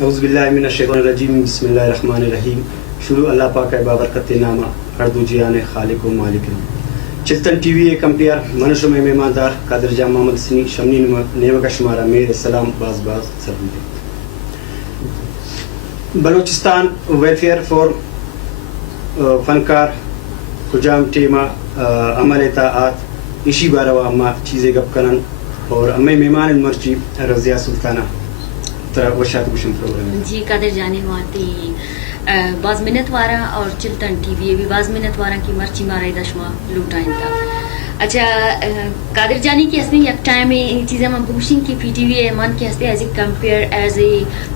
اعوذ باللہ من الشیطان الرجیم بسم اللہ الرحمن الرحیم. شروع اللہ پاک ہے بابرکت نامہ اردو جیان خالق و مالک. Chiltan T we compare Manshu میں مہماندار قادر جان محمد سنی شمنی نیمہ کا شمارہ میرے سلام باز سربندے. بلوچستان ویلفیئر فور فنکار کجام ٹیمہ عمل اطاعت اشی بارہ اما چیزیں گپ کنن اور امی مہمان مرچی رضیہ سلطانہ وشات گوشن پروگرام. جی قادر جانے واتی باز منت وارا اور چلتن ٹی وی بھی باز منت وارا کی مرچی مارا دشما لوٹائیں تھا. اچھا قادر جانی کی ہستے یک ٹائم میں ان چیزیں میں بوشنگ کی پی ٹی وی ایمان کی ہستے as a compere as a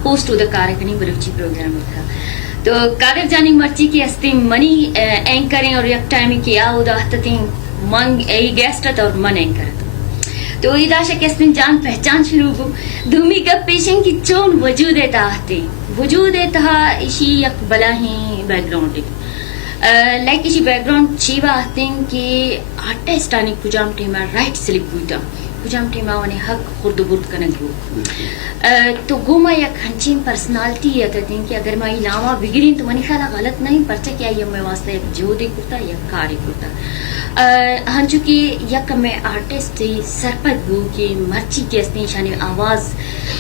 host to the کارکنی بلوچی پروگرام تھا. تو قادر جانی مرچی کی ہستے منی اینکریں اور یک ٹائم میں کیا ہو داختیں منگ ای گیسٹ اور من اینکر تو یہ داشا کس جان پہچان شروع کو دھومی کا پیشن کی چون وجود آتے وجود تہا اسی یک بلا ہی بیک گراؤنڈ لائک اسی بیک گراؤنڈ چیوا آتے ہیں کہ آرٹسٹانی کجام ٹیمہ رائٹ سلپ ہوتا کجام ٹیمہ انہیں حق خرد و برد کنگ ہو تو گوما یک ہنچین پرسنالٹی یہ کہتے ہیں کہ اگر میں نامہ بگڑیں تو منی خیالہ غلط نہیں پرچہ کیا یہ میں واسطہ یک جو دے کرتا یا کاری کرتا ہن چونکہ یک میں آرٹسٹ سرپت گو کہ مرچی کے ہستے شانی آواز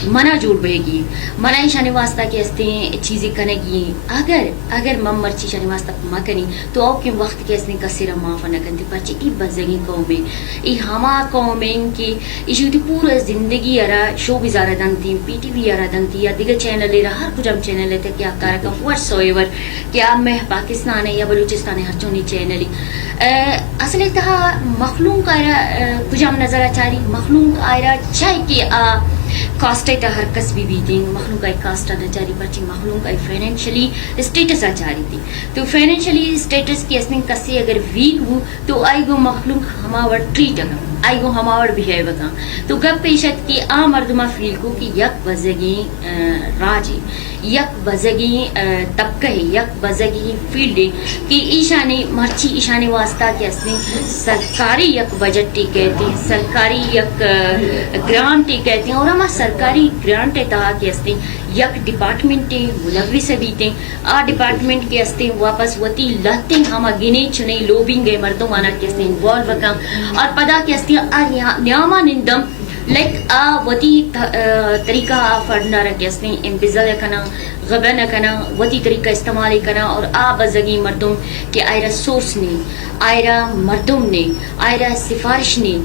منا جوڑ بے گی منا شانی واسطہ کے ہستے چیزیں کنے گی اگر مم مرچی شانی واسطہ ما کنی تو او کے وقت کے ہستے کسیرہ معاف نہ کنتی پرچہ ای بزگی قومیں ای ہما قومیں کہ ایشو تی پورا زندگی ارا شو بزارہ دنتی پی ٹی وی ارا دنتی یا دیگر چینل لے رہا ہر کجم چینل لیتے کیا کارکم وٹس اویور کیا میں پاکستان ہے یا بلوچستان ہے ہر چونی چینلی اصل اتہا مخلوق آئرہ کجام نظر اچاری مخلوق آئرہ چاہے کہ کاسٹ تا ہر کس بھی دیں مخلوق آئی کاسٹ نہ چاری پرچی مخلوق آئی فائنینشلی اسٹیٹس اچاری تھی تو فائنینشلی اسٹیٹس کی اسنے کسی اگر ویک ہو تو آئی گو مخلوق ہماور ٹریٹ اگا آئی گو ہماور بہیو اگا تو گپ پیشت کی مردمہ فیل کو کہ یک بزگی راجی یک بزگی طبقہ یک بزگی فیلڈ کہ ایشانی مرچی ایشانی واسطہ کے اسنے سرکاری یک بجٹ ٹی کہتے ہیں سرکاری یک گرانٹ ٹی کہتے ہیں اور ہما سرکاری گرانٹ تہا کے استے یک ڈپارٹمنٹ ملوث سبیتے ڈپارٹمنٹ کے استے واپس وتی لہتے ہما گنے چنے لوبنگ گئے مردوں مانا کے استے انوالو وکا اور پدا کے استے نیاما نندم لائک وتی طریقہ فردنا رکھ استے امبزل کنا غبن کنا وتی طریقہ استعمال کنا اور بزگی مردم کے آئرہ سورس نے آئرہ مردم نے آئرہ سفارش نے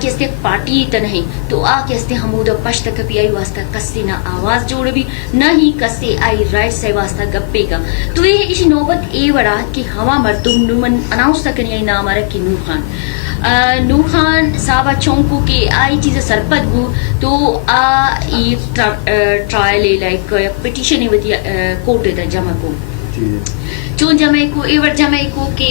کے استے پارٹی تنہیں تو کے استے حمود و پشت کپی آئی واسطہ کسی نہ آواز جوڑ بھی نہ ہی کسی آئی رائٹ سے واسطہ گپے گا تو یہ اسی نوبت وڑا کہ ہوا مردم نومن اناؤنس تکنی آئی نام رکھی نور خان نور خان صاحبہ چونکو کہ آئی چیزیں سرپت گو تو ٹرائل لائک پٹیشن ہی ہوتی کوٹ ہے جمع کو چون جمع کو ایور جمع کو کہ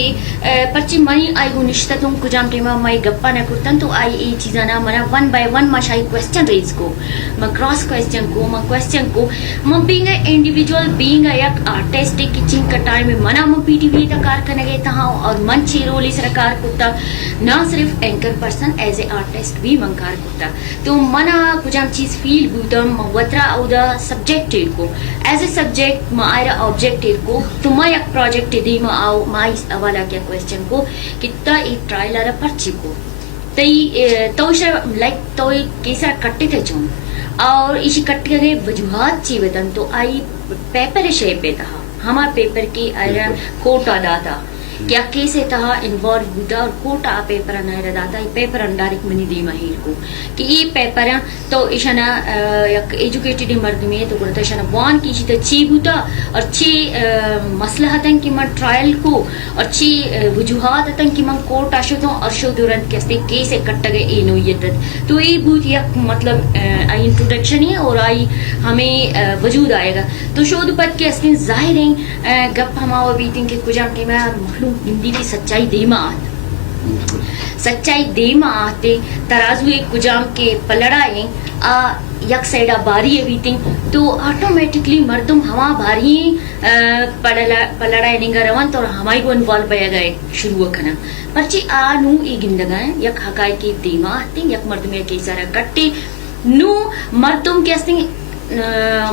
پرچی منی آئی گو نشتتوں کجام ٹیمہ مائی گپا نہ کرتن تو آئی ای چیزاں نہ منا ون بائی ون ما شاہی کوسچن ریز کو ما کراس کوسچن کو ما being a individual being a یک آرٹسٹ کچنگ کا ٹائم میں منا ما پی ٹی وی تا کار کرنے گئے تہاں اور من چی رولی سرکار کرتا نہ صرف anchor person as a artist بھی من کار کرتا تو منا کجام چیز فیل بوتا ما وطرہ او دا سبجیکٹ کو ایز اے سبجیکٹ ما آئرہ آبجیکٹ کو تو ما یک پروجیکٹ دی ما آو مائی حوالہ کیا کوسچن کو کہ تا ایک ٹرائل آرہ پرچی کو لائک تو کیسا کٹے تھے چون اور اسی کٹے گئے وجوہات چی وطن تو آئی پیپر شیپ پہ تھا ہمارا پیپر کی آئرہ کوٹ آدھا تھا کیا کیسے تہا انوالو ہوتا اور کوٹا پیپر نائرہ داتا یہ پیپر ڈائریکٹ منی دی مہیر کو کہ یہ پیپر تو اشانا یک ایجوکیٹڈ مرد میں تو کرتا اشانا وان کی چیتا چی ہوتا اور چی مسئلہ کی من ٹرائل کو اور چی وجوہات کی من کوٹ آشو تو اور شو دوران کیسے کیسے کٹا گئے اے نوعیت تو یہ بہت یک مطلب آئی انٹروڈکشن ہے اور آئی ہمیں وجود آئے گا تو شو دو پت کے اسکن ظاہر ہیں گپ ہماو بیتیں کہ کجام کے میں ہندی کی سچائی دیما آتا سچائی دیما آتے ترازو ایک کجام کے پلڑائیں یک سیڈا باری بیتیں تو آٹومیٹکلی مردم ہما باری پلڑائیں نگا روان تو ہمائی کو انوالو بیا گئے شروع کنا پرچی نو ای گندگائیں یک حقائی کی دیما آتے یک مردم یا کئی سارا کٹے نو مردم کے استے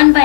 1 by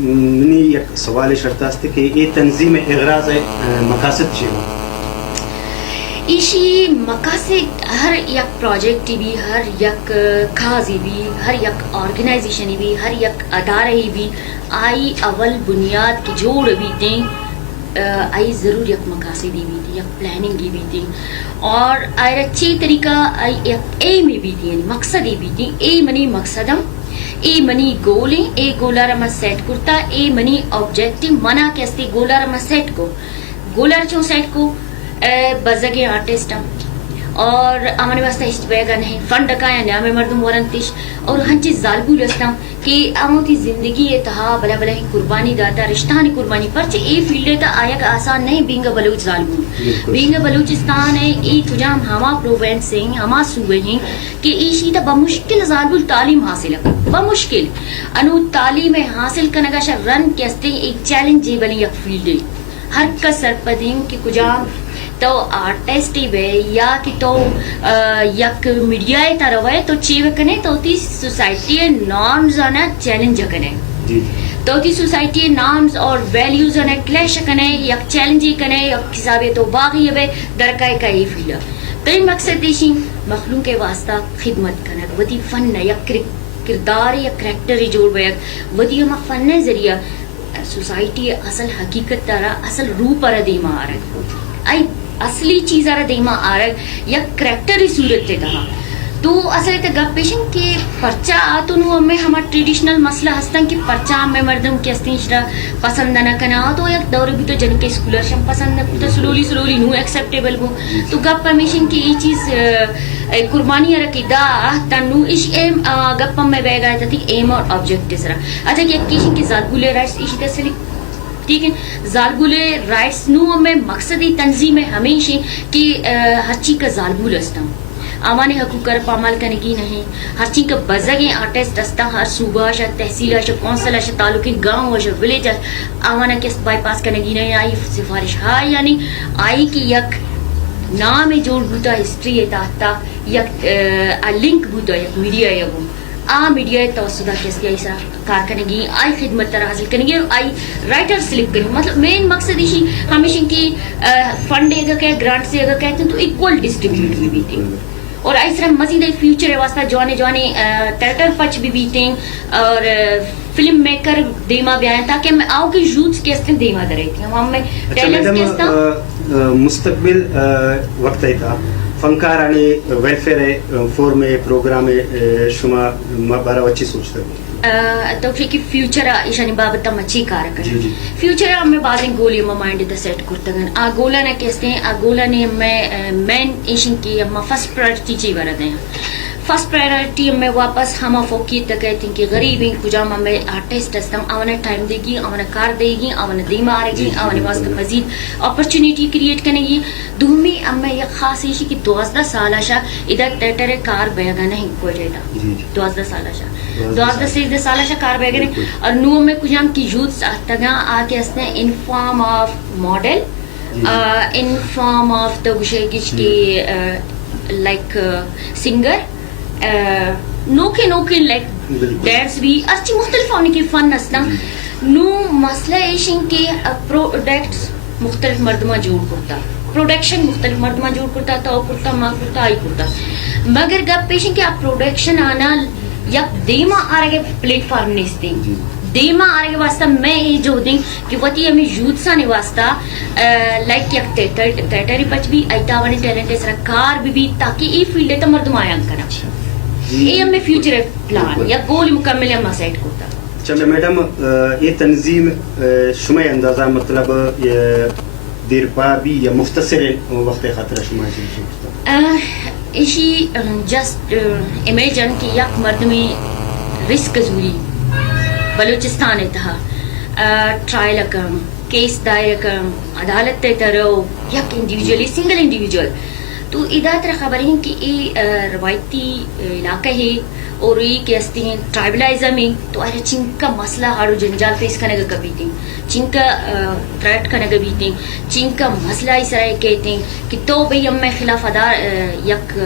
منی یک سوال شرط است که این تنظیم اغراض مقاصد چی ہو؟ ایشی مقاصد ہر یک پروجیکٹ بھی ہر یک کازی بھی ہر یک آرگنائزیشن بھی ہر یک ادارے بھی آئی اول بنیاد کی جوڑ بھی دیں آئی ضرور یک مقاصد بھی تھی یک پلاننگ بھی تھی اور آئی اچھی طریقہ آئی یک اے میں بھی تھی مقصد بھی تھی اے منی مقصدم اے منی گولیں اے گولار ما سیٹ کرتا اے منی آبجیکٹیو منا کیستی گولار ما سیٹ کو گولار چوں سیٹ کو بزگے آرٹسٹم اور ہمارے واسطہ اس بیگا نہیں فنڈ کایا نے ہمیں مردم ورنتش اور ہنچی زالبو لستم کہ آموتی زندگی اتہا بلا بلا ہی قربانی داتا رشتہانی قربانی پرچے اے فیلڈ تا آیا کا آسان نہیں بینگا بلوچ زالبو بینگا بلوچستان ہے ای تجام ہما پروونس ہیں ہما صوبے ہیں کہ ایشی تا بمشکل زالبو تعلیم حاصل ہے بمشکل انو تعلیم حاصل کنگا شا رن کیستے ایک چیلنج بلی یک فیلڈ ہے ہر کا سرپدیں کہ کجام تو آرٹسٹ بے یا کہ تو یک میڈیا تروے تو چیو کنے تو تی سوسائٹی نارمز انا چیلنج کنے تو تی سوسائٹی نارمز اور ویلیوز انا کلیش کنے یک چیلنج کنے یک حسابے تو باقی بے درکائے کا یہ فیل تو مقصد دیشی مخلوق کے واسطہ خدمت کنے ودی فن یک کردار یا کریکٹر جوڑ بے ودی ہم فن ذریعہ سوسائٹی اصل حقیقت تارا اصل روح پر دیما آ رہا آئی اصلی چیز آ رہا دیما آ رہا یا کریکٹر صورت تے کہا تو اصل تے گپ پیشن کہ پرچا آتو نو ہمیں ہمارا ٹریڈیشنل مسئلہ ہستن کہ پرچا ہمیں مردم کی استنشرا پسند نہ کنا تو یک دور بھی تو جن کے اسکولرشپ پسند نہ تو سلولی نو ایکسیپٹیبل ہو تو گپ پرمیشن کی یہ چیز قربانی رکھی دا تنو اس ایم گپ میں بہ گیا تھی ایم اور آبجیکٹ سرا اچھا کہ کیشن کی ذات گولے رائٹس اسی تسلی ٹھیک ہے زالگولے رائٹس نو میں مقصدی تنظیم ہمیشہ کہ ہر چیز کا زالگول استا آمانے حقوق کر پامال کنگی نہیں ہر چیز کا بزگیں آرٹسٹ استا ہر صوبہ شا تحصیل شا کونسل شا تعلقی گاؤں شا ولیج آمانا کس بائی پاس کنگی نہیں آئی سفارش ہائی یعنی آئی کی یک نام جوڑ بوتا ہسٹری تاہتا یک لنک بوتا یک میڈیا یگو آ میڈیا توسطہ کیسے ایسا کار کرنے گی آئی خدمت تر حاصل کریں گے اور آئی رائٹر سلیکٹ کریں مطلب مین مقصد اسی ہمیشہ کی فنڈ اگر کہ گرانٹ سے اگر کہتے ہیں تو ایکول ڈسٹریبیوٹ بھی بیتے ہیں اور اس طرح مزید فیوچر واسطہ جوانے ٹیٹر پچ بھی بیتے ہیں اور فلم میکر دیما بھی آئیں تاکہ میں آؤ کہ یوتھ کے استعمال دیما در رہی تھی ہم میں ٹیلنٹس کے استعمال مستقبل وقت ہے تھا فنکار آنے ویلفیئر فورم پروگرام شما بارا وچی سوچتا ہے تو کہ فیوچر ایشانی بابتا مچی کار کریں فیوچر ہمیں بعضیں گولی ہمیں مائنڈ دا سیٹ کرتا گن آ گولا نے کہتے ہیں آ گولا نے ہمیں مین ایشن کی ہمیں فرسٹ پرائرٹی چی برد ہیں فرسٹ پرائرٹی ہمیں واپس ہمیں فوقیت تک کہتے ہیں کہ غریب ہیں کجام ہمیں آرٹسٹ ہستم آونا ٹائم دے گی آونا کار دے گی آونا دیما آرے گی آونا واسطہ مزید اپرچونیٹی کریٹ کرنے گی دومی ہمیں یک خاص ایشی کی 12 سالہ شا ادھر ٹیٹر کار بیگا نہیں کوئی ڈیٹا 12 سالہ شا 12 سالہ شا کار بیگا نہیں اور نو میں کجام کی یوتھ آتگاں آکے اس نے in form of model in form of the گوشے کچھ کی لائک سنگر نوکے لائک ڈینس بھی اچھی مختلف ہونے کی فن ہستا نو مسئلہ ایشن کے پروڈکٹس مختلف مردمہ جوڑ کرتا پروڈکشن مختلف مردمہ جوڑ کرتا تو کرتا ماں کرتا آئی کرتا مگر گپ پیشن کہ آپ پروڈکشن آنا یک دیما آرگے پلیٹ فارم نیستے دیما آرگے واسطہ میں یہ جو دیں کہ وطی ہمیں یوتھ سانے واسطہ لائک یک ٹیٹری پچ بھی ایتاوانی ٹیلنٹ اس رکار بھی تاکہ یہ فیلڈ تا مردم آیاں کرنا یہ ہمیں فیوچر پلان یا گول مکمل ہم سیٹ کرتا چلے میڈم یہ تنظیم شمع اندازہ مطلب دیر پا بھی یا مختصر وقت خاطرہ شمع ایشی جسٹ امیجن کہ یک مردمی رسک زوری بلوچستان اتہا ٹرائل اکم کیس دائر اکم عدالت ترو یک انڈیویجولی سنگل انڈیویجول تو ادا طرح خبر ہیں کہ یہ روایتی علاقہ ہے اور یہ کہتے ہیں ٹرائبلائزم ہے تو ارے چین کا مسئلہ ہاڑو جنجال فیس کرنے کا کبھی تھیں چین کا تھریٹ کرنے کا بھی تھیں چین کا مسئلہ اس طرح کہتے ہیں کہ تو بھئی ہم میں خلاف یک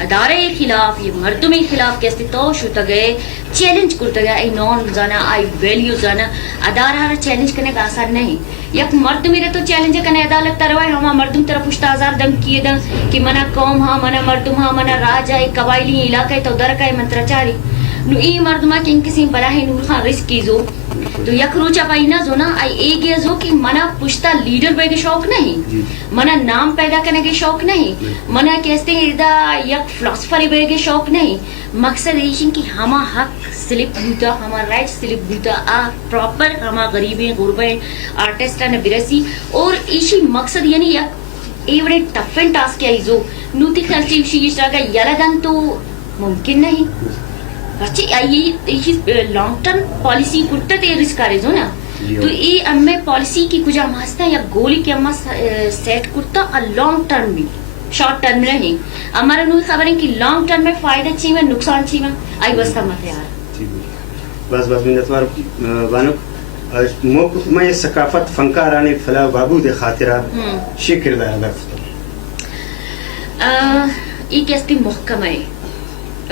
ادارے خلاف یہ مردم خلاف کیسے تو شوتا گئے چیلنج کرتا گیا ای نان زانا ای ویلیو زانا ادارہ چیلنج کرنے کا آسان نہیں یک مردم میرے تو چیلنج کرنے عدالت تروائے ہما مردم طرف پشتا ہزار دم کیے دن کہ منا قوم ہاں منا مردم ہاں منا راج ہے قبائلی علاقہ تو درکہ منتر چاری نو ای مردمہ کہ ان کسی بلاہ نور خان رسک کی زو تو یک روچا پائی نہ زونا ای ایک یہ زو کہ منا پشتا لیڈر بے کے شوق نہیں منا نام پیدا کرنے کے شوق نہیں منا کہتے ہیں ادا یک فلسفر بے کے شوق نہیں مقصد ایشن کہ ہما حق سلپ ہوتا ہما رائٹ سلپ ہوتا آ پراپر ہما غریبیں غربیں آرٹسٹا نے برسی اور ایشی مقصد یعنی یک ایوڑے ٹف اینڈ ٹاسک ہے زو نوتی خلچی ایشی اشترا کا یلدن تو ممکن نہیں بچے یہ لانگ ٹرم پالیسی کرتا تے رسک آ رہے زو نا تو یہ امی پالیسی کی کجا ماستا یا گولی کی اما سیٹ کرتا لانگ ٹرم بھی شارٹ ٹرم نہیں ہمارا نوی خبر ہے کہ لانگ ٹرم میں فائدہ چیئے نقصان چیئے آئی بستا مت یار بس منتوار بانک موقف میں ثقافت فنکارانے فلا بابو دے خاطرہ شی کردار ادا یہ کیستی محکم ہے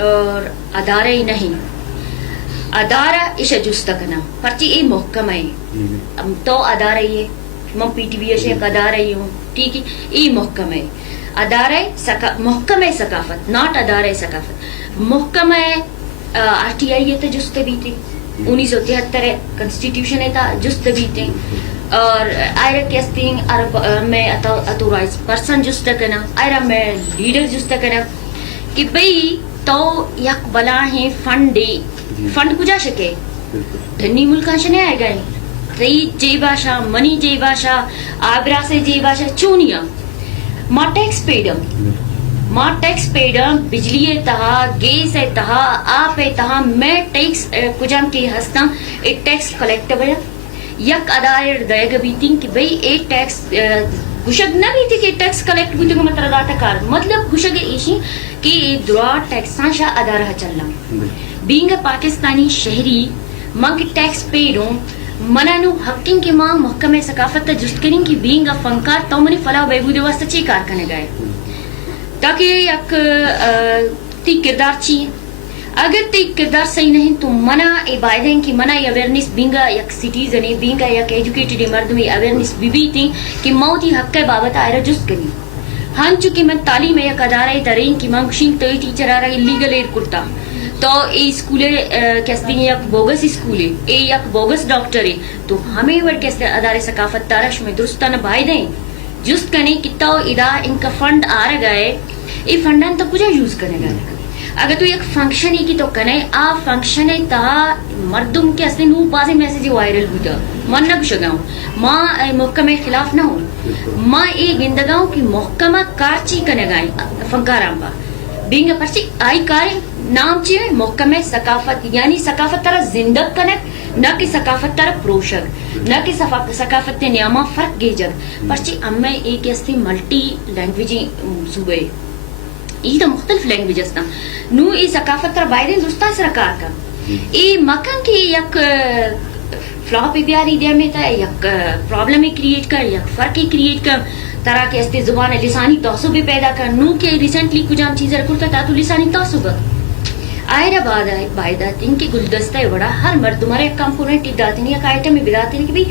اور ادارہ ہی نہیں ادارہ اسے جستا کنا پرچی یہ محکم ہے تو ادارہ ہی ہے میں پی ٹی وی ایسے ایک ادارہ ہی ہوں ٹھیک ہے یہ محکم ہے ادارہ محکم ہے ثقافت ناٹ ادارہ ثقافت محکم ہے آر ٹی آئی ہے تو جست بھی تھی 1973 کنسٹیٹیوشن ہے تھا جست بھی تھی اور آئرہ کیستی میں اتورائز پرسن جست کنا آئرہ میں لیڈر جست کنا کہ بھئی تو یک بلا ہیں فنڈ دے فنڈ کجا شکے دھنی ملکان شنے آئے گئے رئی جے باشا منی جے باشا آبرا سے جے باشا چونیا ما ٹیکس پیڈم بجلی تہا گیس تہا آپ تہا میں ٹیکس کجام کی ہستا ایک ٹیکس کلیکٹ بیا یک ادائر دے گا بیتیں کہ بھئی ایک ٹیکس گشگ نہ بھی تھی کہ ٹیکس کلیکٹ بھی تو مطلب داتا کار مطلب گشگ ایشی کہ درا ٹیکسان شاہ ادا رہا چلنا بینگ پاکستانی شہری منگ ٹیکس پیڈوں منانو حقین کے ماں محکمہ ثقافت جست کریں کہ بینگ فنکار تو منی فلاح بہبود واسطہ چی کار کرنے گئے تاکہ یک تی کردار چی اگر تی کردار صحیح نہیں تو منا عبادت ہیں کہ منا اویرنس بینگا یک سٹیزن ہے بینگا یک ایجوکیٹڈ مردمی اویرنس بھی تھی کہ موتی حق کے بابت آئرہ جست کریں ہن چونکہ میں تعلیم یک ادارہ درین کی منگشین تو ٹیچر آ رہا ہے لیگل ایڈ کرتا تو اے اسکولے کہتے ہیں یک بوگس اسکول ہے اے یک بوگس ڈاکٹر ہے تو ہمیں ور کہتے ادارے ثقافت تارش میں درستانہ بھائی دیں جست کرنے کتا ادا ان کا فنڈ آ رہا گئے یہ فنڈان تو کجا یوز کرنے گا اگر تو یک فنکشن ہے کی تو کنے آ فنکشن ہے تا مردم کے اصلی نو بازی میسیجی وائرل ہوتا من نہ گشگاؤں ماں محکمہ خلاف نہ ہوں ماں یہ گندگاؤں کی محکمہ کار چی کنے گائیں فنکاران با بینگا پرچی آئی کاریں نام چیئے محکمہ ثقافت یعنی ثقافت ترہ زندگ کنک نہ کہ ثقافت ترہ پروشک نہ کہ ثقافت نیامہ فرق گے جگ پرچی امی ایک ایسی ملٹی لینگویجی صوبے یہ تو مختلف لینگویج استا نو ای ثقافت ترہ بائدین دوستان سرکار کا ای مکان کی یک فلاپی بیاری دیا میں تا یک پرابلمی کریٹ کر یک فرقی کریٹ کر طرح کے استے زبان لسانی تعصبی پیدا کر نو کے ریسنٹلی کچھ چیزیں کرتا تا تو لسانی تعصب آئرہ بعد آئے بائدات ان کی گلدستہ بڑا ہر مرد تمہارے کمپوننٹ داتے ہیں یا آئٹم میں بداتے ہیں کہ بھی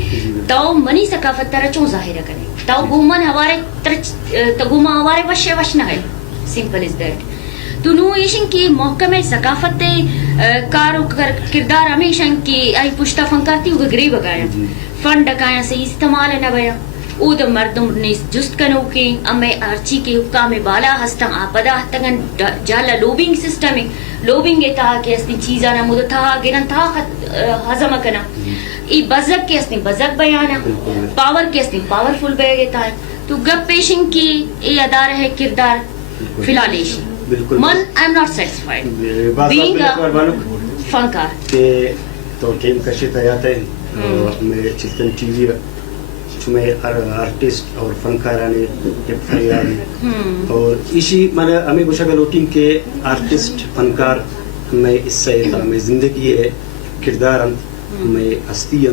تو منی ثقافت ترہ چون ظاہرہ کریں تو گومن ہمارے تگوما ہمارے وشے وشنا ہے سمپل از دیٹ تو نو ایشن کی محکمہ ثقافت کارو کردار ہمیشہ کی آئی پشتا فنکارتی ہوگا گری بگایا فنڈ ڈکایا سے استعمال نہ بیا او دا مردم نے جست کنو کے امی آرچی کے حکام بالا ہستا آپدا ہستگن جالا لوبنگ سسٹم ہے لوبنگ تا کہ استی چیزانا مدد تھا گرن تھا حضم کنا ای بزک کے استی بزک بیانا پاور کے استی پاورفل بیگتا ہے تو گپ پیشنگ کی ای ادارہ ہے کردار فلالیشی من I am not satisfied being a فنکار تو ٹیم کشی تیات ہے میں چلتن ٹی وی چمے آرٹسٹ اور فنکارانے ایک فریاد اور اسی میں ہمیں گوشہ گلوٹین کے آرٹسٹ فنکار میں اس سے میں زندگی ہے کردار میں ہستی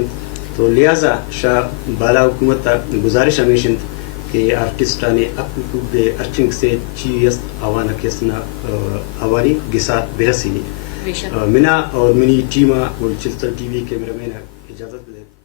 تو لہذا شاہ بالا حکومت گزارش ہمیشہ کہ آرٹسٹانے اپنے ارچنگ سے چیز آوانا کیسنا آوانی گسا برسینی منا اور منی ٹیما اور چلتن ٹی وی کیمرہ مین اجازت دے